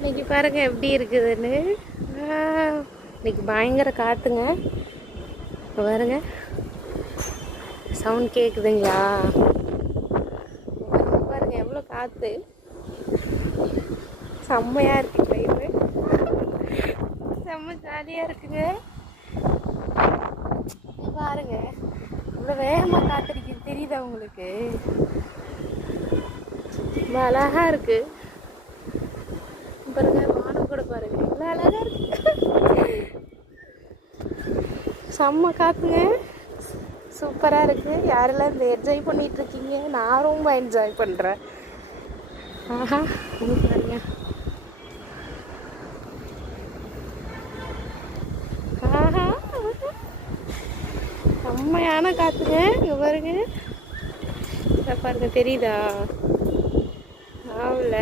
இன்னைக்கு பாருங்க எப்படி இருக்குதுன்னு. இன்னைக்கு பயங்கர காத்துங்க. பாருங்க சவுண்ட் கேக்குதுங்களா? பாருங்க எவ்வளோ காத்து, செம்மையா இருக்கு. கிளைமேட் செம்ம ஜாலியா இருக்குங்க. பாருங்க இவ்வளோ வேகமாக காத்திருக்குது, தெரியுதா உங்களுக்கு? இவ்வளோ அழகா இருக்கு பாருங்க. வானம் கூட பாருங்க இவ்வளோ அழகா இருக்கு. செம்ம காத்துங்க, சூப்பராக இருக்கு. யாரெல்லாம் இந்த என்ஜாய் பண்ணிட்டு இருக்கீங்க? நான் ரொம்ப என்ஜாய் பண்ணுறேன். ஆஹா பாருங்க, ஆஹா செம்மையான காத்துங்க. இங்க பாருங்க, பாருங்க தெரியுதா? ஆவல